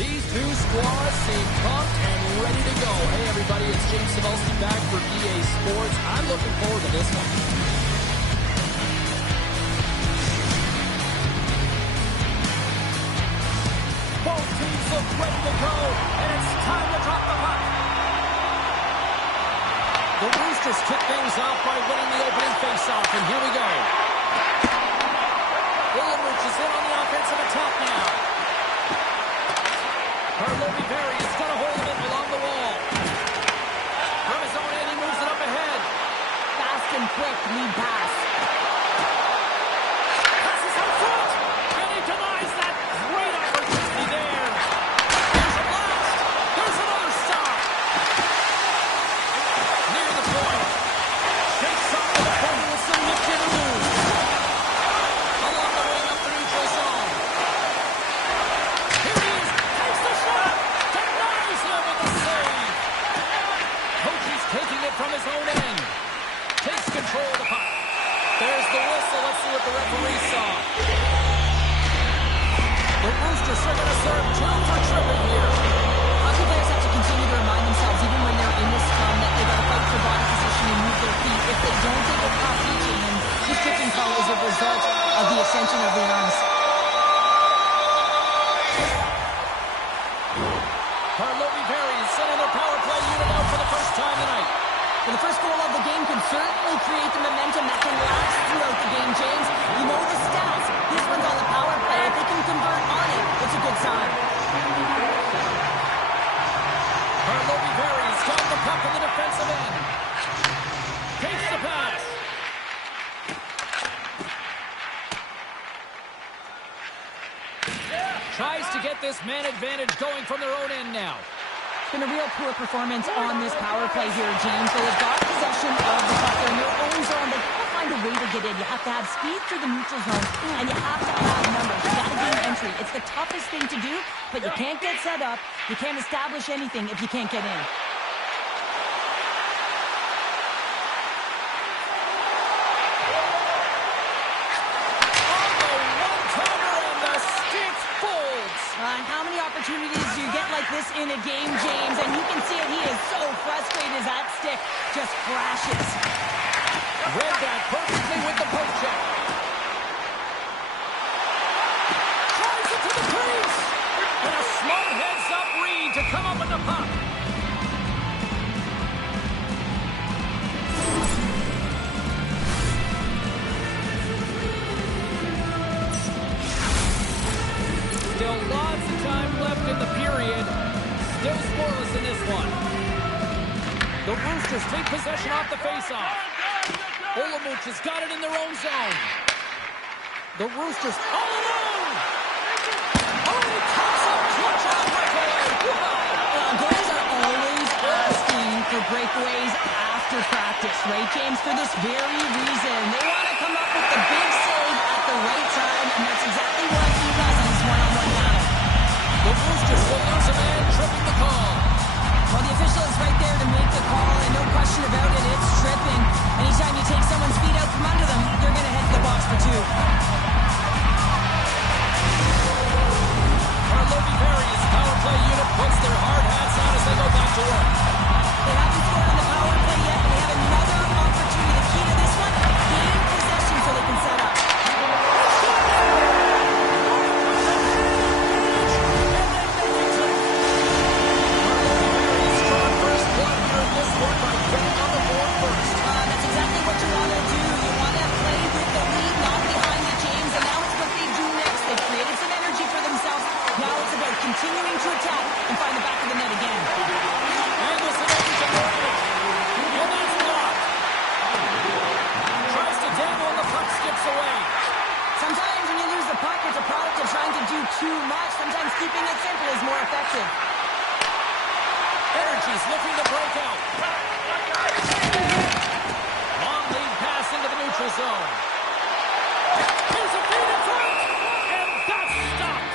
These two squads seem pumped and ready to go. Hey, everybody, it's James Cebulski back for EA Sports. I'm looking forward to this one. Both teams look ready to go, and it's time to drop the puck. The Roosters kick things off by winning the opening faceoff, and here we go. Williams is in on the offensive attack now. Carlovi Berry has got a hold of it along the wall. From his own end, he moves it up ahead. Fast and quick lead pass. Passes out front, and he denies that great opportunity there. There's a blast. There's another stop. Near the point. Shakes off the defender with some nifty moves. Along the wing up the neutral zone. Here he is. Takes the shot. Denies him with the save. Coach taking it from his own end. Takes control of the puck. There's the whistle. Let's see what the referee saw. The Roosters are going to serve two for tripping here. Hockey players have to continue to remind themselves, even when they're in this scrum, that they got to fight for body position and move their feet. If they don't, they get caught reaching, and this tripping call is a result of the ascension of the arms. Carlovi Berry is sending their power play unit out for the first time tonight. For the first goal of the game can certainly create the momentum that can last throughout the game, James. You know the stats. This one's on the power play. If they can convert on it, it's a good sign. Carlovi Berry's got the puck in the defensive end. Takes the pass. Tries to get this man advantage going from their own end now. It's been a real poor performance on this power play here, James. They've got possession of the puck. They're in their own zone. They've got to find a way to get in. You have to have speed through the neutral zone, and you have to have numbers. You got to gain entry. It's the toughest thing to do, but you can't get set up. You can't establish anything if you can't get in. And how many opportunities do you get like this in a game, James? And you can see it. He is so frustrated as that stick just crashes. Read that perfectly with the poke check. Tries it to the crease. And a slow heads-up read to come up with the puck. Still lots of time left in the period. Still scoreless in this one. The Roosters take possession off the faceoff. Olamuch has got it in their own zone. The Roosters all alone. Oh, he tops up clutch on breakaway. Goalies are always asking for breakaways after practice, right, James? For this very reason. They want to come up with the big save at the right time, and that's exactly what he does in this one-on-one battle. The Roosters will lose a man, tripping the call. Well, the official is right there to make the call, and no question about it, it's tripping. Anytime you take someone's feet out from under them, you're going to head to the box for two. Carlovi Berry's power play unit puts their hard hats on as they go back to work. They haven't scored on the power play yet, but they have another opportunity. The key to this one, gain possession so they can set up. That's exactly what you want to do. You want to play with the lead, not behind it, James. And now it's what they do next. They've created some energy for themselves. Now it's about continuing to attack and find the back of the net again. And this is and that's blocked. Tries to dangle and the puck skips away. Sometimes when you lose the puck, it's a product of trying to do too much. Sometimes keeping it simple is more effective. Energy's looking to break out. Long lead pass into the neutral zone. Here's a feed in front, and that's stopped.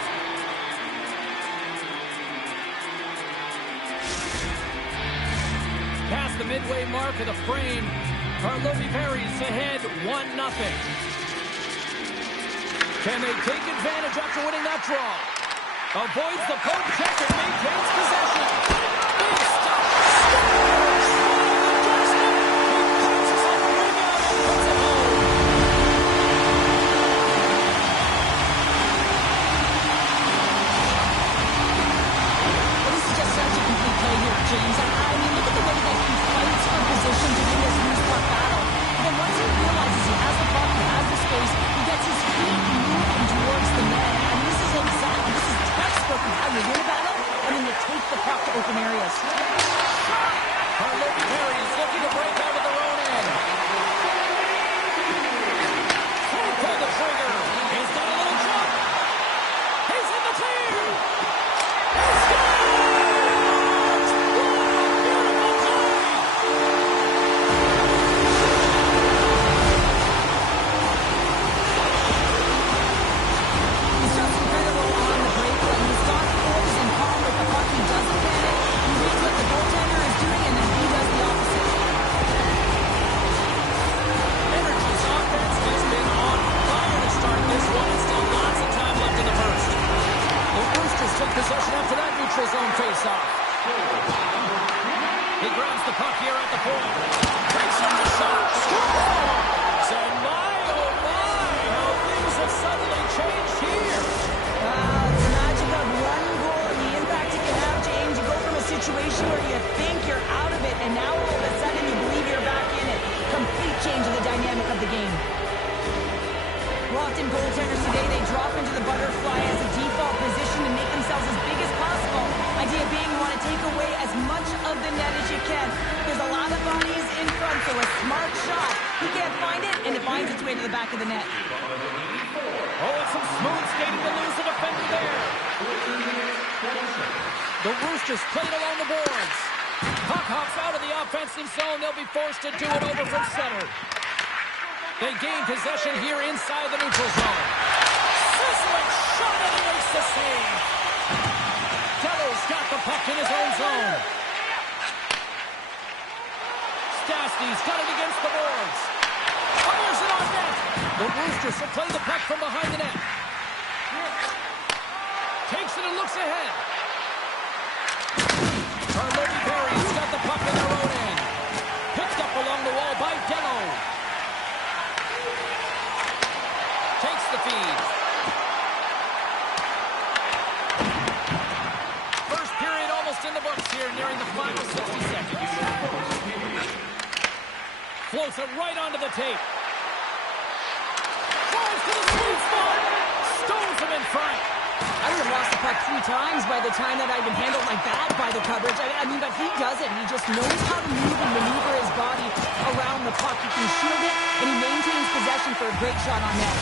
Past the midway mark of the frame, Carlovi Berry's ahead 1-0. Can they take advantage after winning that draw? Avoids the poke check and maintains possession. Big stop. Scores! He puts us on the rebound and puts it home. Well, this is just such a complete play here, James. I mean, look at the way that he fights for position to win this loose puck battle. And then once he realizes he has the puck, he has the space, he gets his feet moving towards the net. And this is textbook of how you win a battle, and then you take the puck to open areas. Carlo Perry's looking to break out of their own end. Pull the trigger. He's got a little jump. He's in the clear. He scores! What a beautiful play! He's just incredible on the break. When he's got poise and calm with the puck, he doesn't panic. He reads what the goaltender is doing, and then he does the opposite. Energy's offense has been on fire to start this one, and still lots of time left in the first. The Roosters take possession after that neutral zone faceoff. He grabs the puck here at the point. Takes on the shot. Scores! And my, oh my, how things have suddenly changed here. It's the magic of one goal and the impact it can have, James. You go from a situation where you think you're out of it, and now all of a sudden you believe you're back in it. Complete change of the dynamic of the game. Often goaltenders today, they drop into the butterfly as a default position to make themselves as big as possible. Idea being you want to take away as much of the net as you can. There's a lot of bodies in front, so a smart shot. He can't find it, and it finds its way to the back of the net. Oh, it's some smooth skating to lose the defender there. The Roosters played along the boards. Puck hops out of the offensive zone. They'll be forced to do it over from center. They gain possession here inside the neutral zone. Sizzling shot, and he makes the save. Dello's got the puck in his own zone. Stastny's got it against the boards. Fires it on net. The Roosters will play the puck from behind the net. Takes it and looks ahead. Carlo Perry's got the puck in their own end. Picked up along the wall by Dello. Takes the feed. First period almost in the books here, nearing the final 60 seconds. Floats it right onto the tape. Drives to the sweet spot. Stones him in front. I would have lost the puck 3 times by the time that I'd been handled like that by the coverage. I mean, but he doesn't. He just knows how to move and maneuver his body around the puck. He can shield it, and he maintains possession for a great shot on net.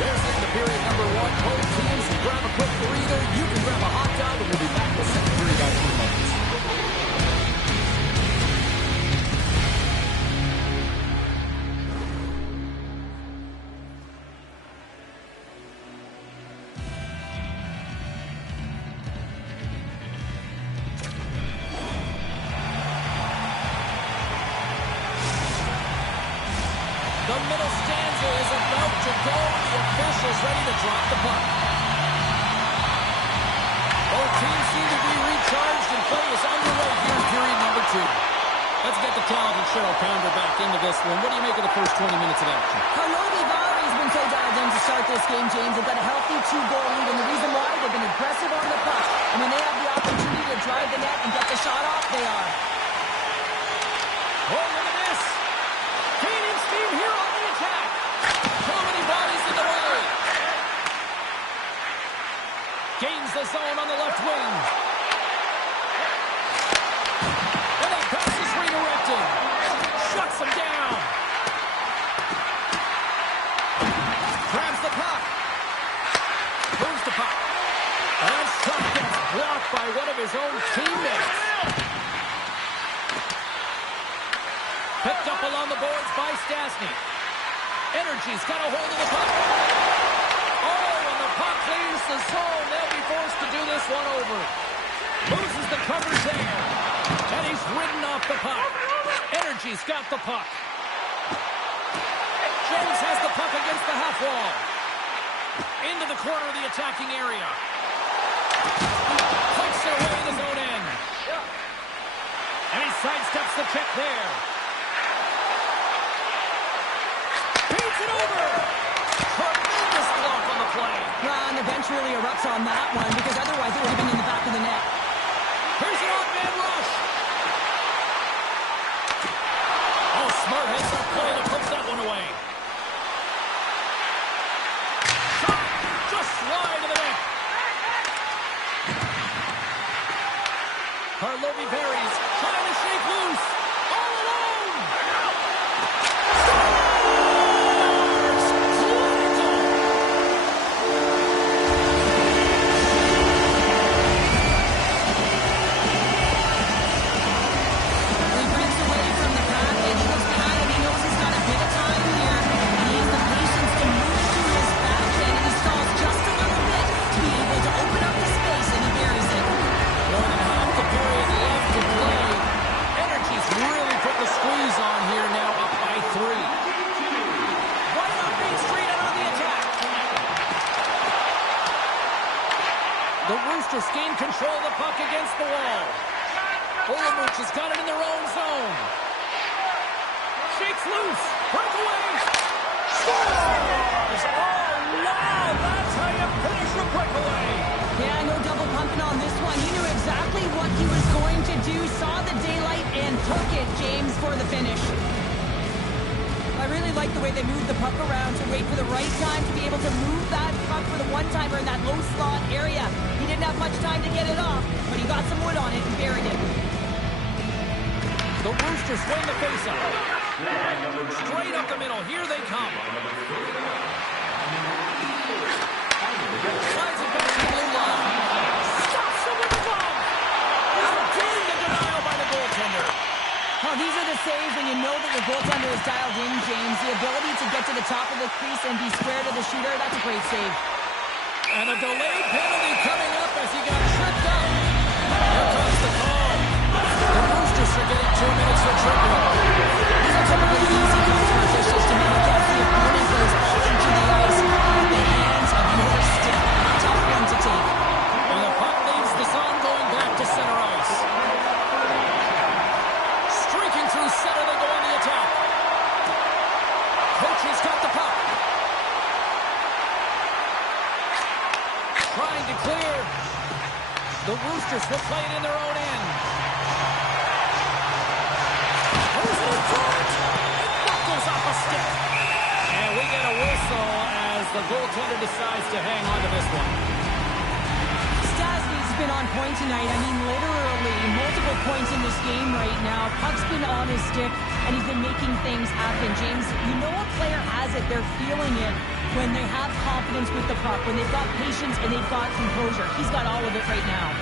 There's into period number 1. Both teams grab a quick breather. You can grab a hot dog, and we'll be back with second period in 2 minutes. The middle stanza is about to go. The officials ready to drop the puck. Both teams seem to be recharged, and play is underway here in period number 2. Let's get the talented Cheryl Pounder back into this one. What do you make of the first 20 minutes of action? Carlotti Valley's been so dialed in to start this game, James. They've got a healthy 2-goal lead, and the reason why, they've been aggressive on the puck. And when they have the opportunity to drive the net and get the shot off, they are. Oh, look at this. Gaining steam here on the attack. So many bodies in the way. Gains the zone on the left wing. And that pass is redirected. Shuts him down. Grabs the puck. Moves the puck. And that shot gets blocked by one of his own teammates. Picked up along the boards by Stastny. Energy's got a hold of the puck. Oh, and the puck leaves the zone. They'll be forced to do this one over. Loses the coverage there. And he's ridden off the puck. Energy's got the puck. Jones has the puck against the half wall. Into the corner of the attacking area. Puts it away in his own end. And he sidesteps the check there. Beats it over. Tremendous block on the play. And the bench really erupts on that one because otherwise it would have been in the back of the net. Here's an off-man rush. Oh, smart heads-up play to put that one away. Shot just wide of the net. Karlovy Berry's trying to shake loose. All alone. He breaks away from the pack and he looks behind him. He knows he's got a bit of time here. He has the patience to move to his backhand and he stalls just a little bit to be able to open up the space and he buries it. More than half the period left to play. Energy's really put the squeeze on here now, up by 3. Right on Main Street and on the attack. The Roosters gain control of the puck against the wall. Olamuch has got it in their own zone. Shakes loose. Breakaway. Scores! Oh, wow! That's how you finish a breakaway. Yeah, no double pumping on this one. He knew exactly what he was going to do, saw the daylight, and took it, James, for the finish. I really like the way they moved the puck around to wait for the right time to be able to move that puck for the one-timer in that low slot area. He didn't have much time to get it off, but he got some wood on it and buried it. The Roosters win the faceoff. Straight up the middle. Here they come. Slides it back to the blue line. Stops him with the glove. Outgained the denial by the goaltender. Oh, these are the saves when you know that your goaltender is dialed in, James. The ability to get to the top of the crease and be square to the shooter, that's a great save. And a delayed penalty coming up as he got tripped up. Here comes the call. The Roosters are getting 2 minutes for tripping. These are typically easy calls for officials to make as the opponent goes out into the ice with the hands of your stick. Tough one to take. And the puck leaves the zone going back to center ice. Streaking through center, they go on the attack. Coach's got the puck. Trying to clear. The Roosters will play it in their own end. Who's in front? It knuckles off a stick. And we get a whistle as the goaltender decides to hang on to this one. Stasny's been on point tonight. I mean, literally multiple points in this game right now. Puck's been on his stick, and he's been making things happen. James, you know a player has it. They're feeling it when they have confidence with the puck, when they've got patience and they've got composure. He's got all of it right now.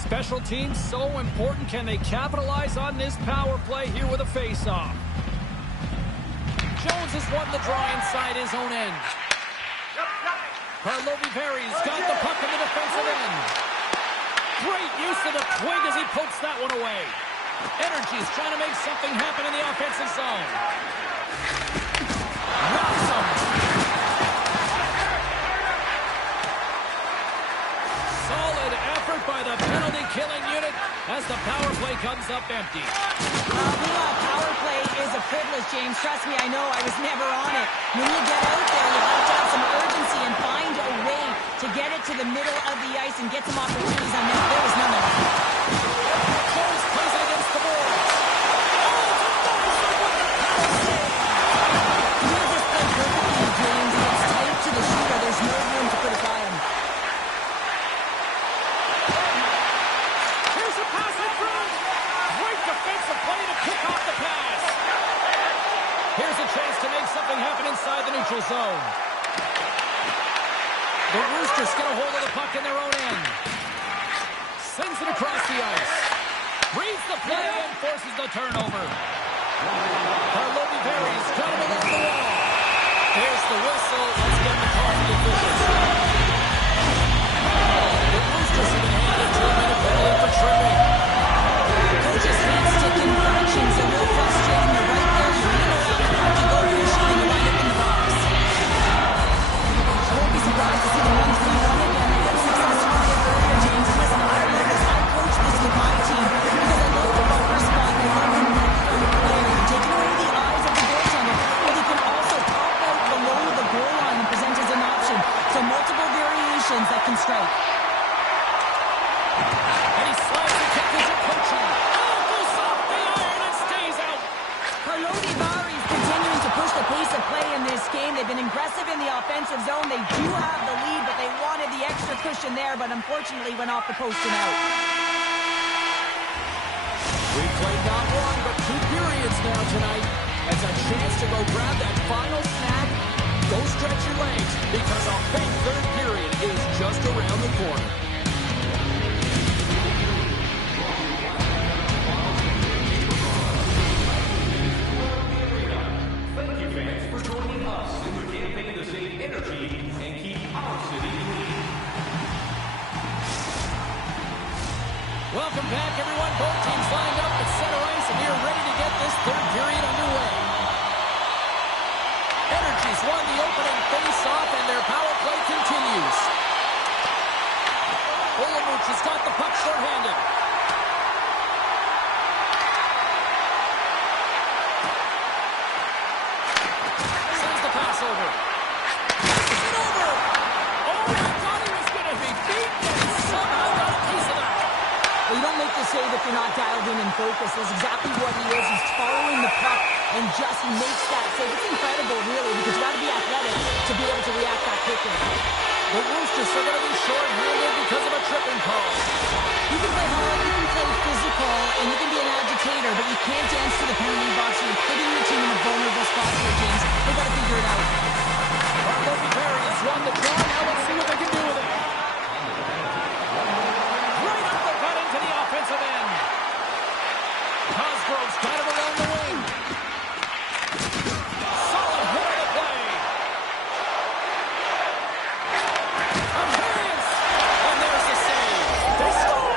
Special teams so important. Can they capitalize on this power play here with a face-off? Jones has won the draw inside his own end. Karlovy Berry's got the puck in the defensive end. Great use of the twig as he pokes that one away. Energy's trying to make something happen in the offensive zone. Knocks him. Solid effort by the penalty-killing unit as the power play comes up empty. Power play is a privilege, James. Trust me, I know. I was never on it. When you get out there, you have to have some urgency and find a way to get it to the middle of the ice and get some opportunities. I mean, there was none of that. Jones plays it against the boards. You just play perfectly, James. It's tight to the shooter. There's no room to put it by him. Here's a pass in front. Great defensive play to kick off the pass. Here's a chance to make something happen inside the neutral zone. The Roosters get a hold of the puck in their own end. Sends it across the ice. Reads the play and forces the turnover. Karlovy Berry's got him along the wall. There's the whistle. Let's get the call to the officials. The Roosters have been handed a 2-minute penalty for tripping. Coaches hand stick infractions are real frustrating. The right possession there, but unfortunately went off the post and out. We played not one, but 2 periods now tonight. It's a chance to go grab that final snack. Go stretch your legs, because a big third period is just around the corner. Thank you, fans, for joining us in the campaign to save energy and keep our city clean. Welcome back, everyone. Both teams lined up at center ice, and we are ready to get this third period underway. Energy's won the opening face-off, and their power play continues. Olamuch has got the puck short-handed. Sends the pass over. Passes it over. Oh, I thought he was going to be beaten, and somehow got a piece of that. Well, you don't make the save if you're not dialed in and focused. That's exactly what he is. He's following the puck and just makes that save. It's incredible, really, because you got to be athletic to be able to react that quickly. The Roosters are going to be short-handed because of a tripping call. You can play hard, you can play physical, and you can be an agitator, but you can't dance to the penalty box. You're putting your team in a vulnerable spot here, James. They've got to figure it out. Logan Perry has won the draw. Now let's see what they can do with it. Right up the gut into the offensive end. Cosgrove's got it along the wing. Solid hit on the play. Advance! And there's the save. They score!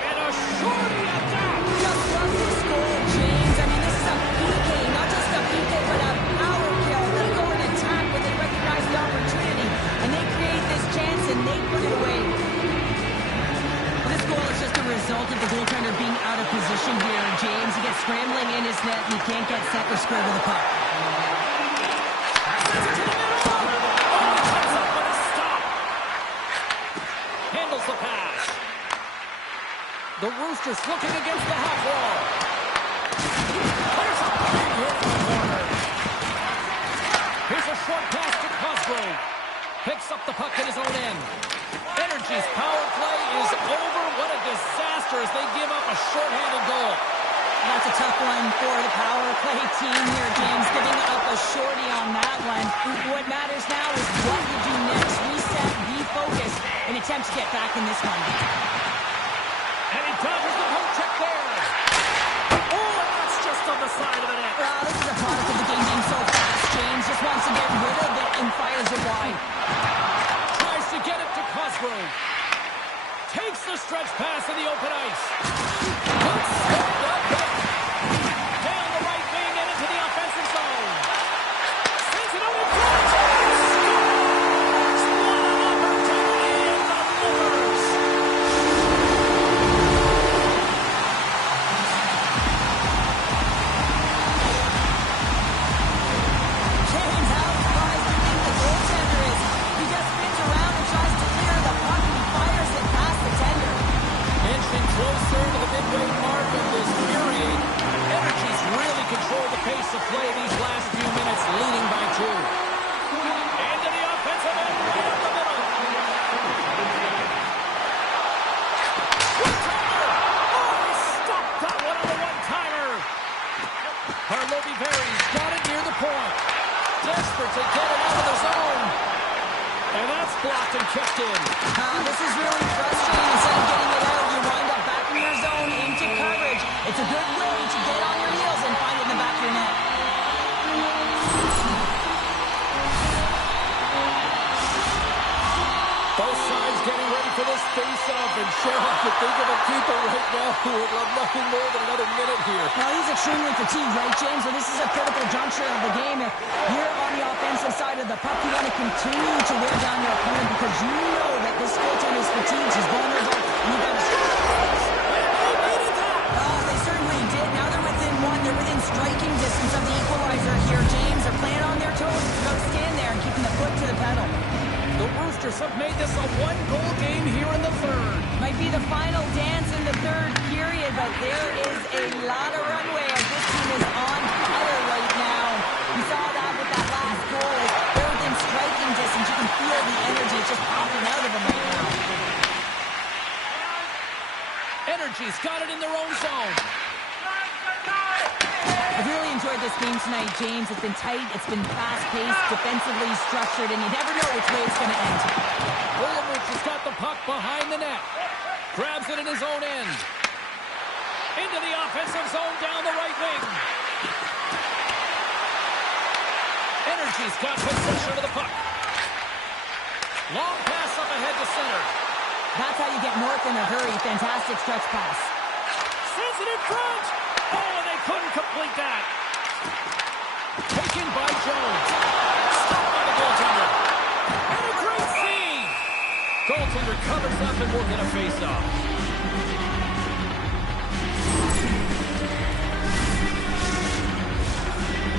And a shorty attack. Just love this goal, James. I mean, this is a PK, not just a PK, but a power kill. They go and attack when they recognize the opportunity, and they create this chance, and they put it away. This goal is just a result of the goaltender being out of position here, James. He gets scrambling in his net, and he can't get set or square to the puck. Handles the pass. The Roosters looking against the half wall. There's a big hit in the corner. Here's a short pass to Cosgrove. Picks up the puck at his own end. Energy's power play is over. What a disaster as they give up a shorthanded goal. That's a tough one for the power play team here, James, giving up a shorty on that one. What matters now is what you do next. Reset, be focused, and attempt to get back in this one. And he dodges the poke check there. Oh, and that's just on the side of the net. This is a product of the game being so fast. James just wants to get rid of it and fires it wide. Tries to get it to Cosgrove. Takes the stretch pass in the open ice. Good step up. Down the right wing and into the offensive zone. Sends it over to scores! What an opportunity in the Livers. James, how surprised do you think the goaltender is? He just spins around and tries to clear the puck, and he fires it past the tender. Inching closer to the midway mark of this period. Energy's really controlled the pace of play these last few minutes, leading by 2. Into the offensive end, right up the middle. One-timer! Oh, he stopped that one on the one-timer. Harlovy Berry's got it near the point. Desperate to get it out of the zone. And that's blocked and kept in. This is really frustrating. Instead of getting it out, you wind up back in your zone into coverage. It's a good way to get on your heels and find it in the back of your net. Both sides getting ready for this face-off, and sure, I could think of a keeper right now who would love nothing more than another minute here. Well, he's extremely fatigued, right, James? So this is a critical juncture of the game. If you're on the offensive side of the puck, you want to continue to wear down your opponent because you know that this goaltender is fatigued, he's vulnerable, and you got to... They certainly did. Now they're within 1. They're within striking distance of the equalizer here, James. They're playing on their toes. It's about staying there and keeping the foot to the pedal. The Roosters have made this a one-goal game here in the third. Might be the final dance in the third period, but there is a lot of runway as this team is on fire right now. We saw that with that last goal. They're within striking distance. You can feel the energy. It's just popping out of them right now. Energy's got it in their own zone. I've really enjoyed this game tonight, James. It's been tight, it's been fast-paced, defensively structured, and you never know which way it's going to end. Olamovich has got the puck behind the net. Grabs it in his own end. Into the offensive zone down the right wing. Energy's got possession of the puck. Long pass up ahead to center. That's how you get north in a hurry. Fantastic stretch pass. Sends it in front. Oh, and they couldn't complete that. Taken by Jones. Stopped by the goaltender. And a great save. Goaltender covers up and will get a face-off.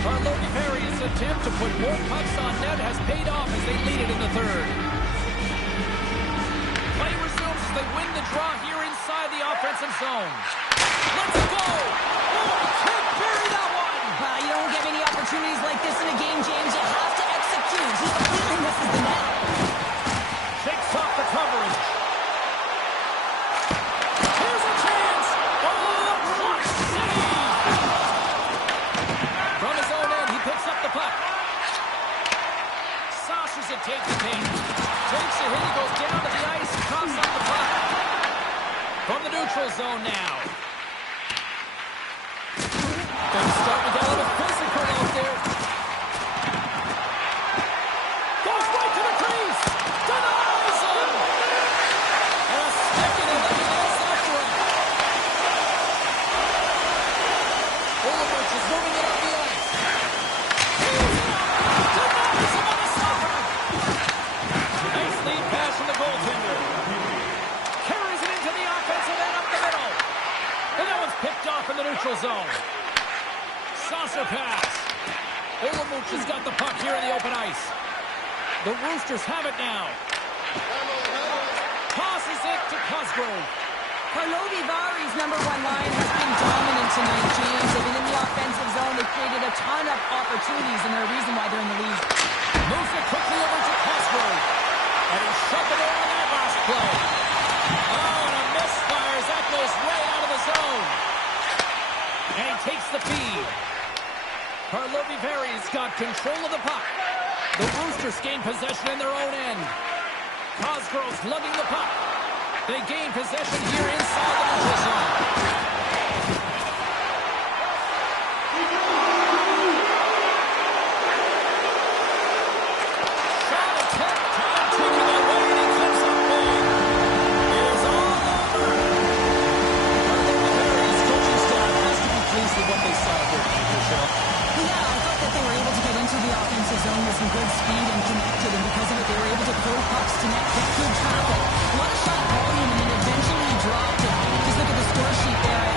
Carlotti Perry's attempt to put more pucks on net has paid off as they lead it in the third. Play resumes as they win the draw here inside the offensive zone. Let's go! Oh, can't bury that one! You don't get many opportunities like this in a game, James. You have to execute. He completely misses the net. Shakes off the coverage. Here's a chance! Oh, block save! From his own end, he picks up the puck. Saucers it, takes the paint. Takes a hit, he goes down to the ice, coughs up the puck. From the neutral zone now. Things starting to get a little physical out there. Goes right to the crease. Denies him. And a second of the pass after him. Olamovich is moving it up the ice. Denies him on a stopper. Nice lead pass from the goaltender. Carries it into the offensive end up the middle. And that one's picked off in the neutral zone. Saucer pass. Olamovich has got the puck here in the open ice. The Roosters have it now. Tosses it to Cosgrove. Carlotti Vari's number one line has been dominant tonight, James. They've been in the offensive zone. They've created a ton of opportunities, and they're a reason why they're in the lead. Moves it quickly over to Cosgrove. And he shut the door on that last play. Oh, and a misfire as that goes way out of the zone. And he takes the feed. Carlotti Perry's got control of the puck. The Roosters gain possession in their own end. Cosgrove's lugging the puck. They gain possession here inside the neutral zone. Shot attempt, time taking away, and he comes up big. It is all over. Carlotti Perry's coaching staff has to be pleased with what they saw here tonight, Michelle. Yeah, I thought that they were able to get into the offensive zone with some good speed and connected, and because of it, they were able to throw pucks to net, get good traffic. A lot of shot volume, and then eventually dropped it. Just look at the score sheet there.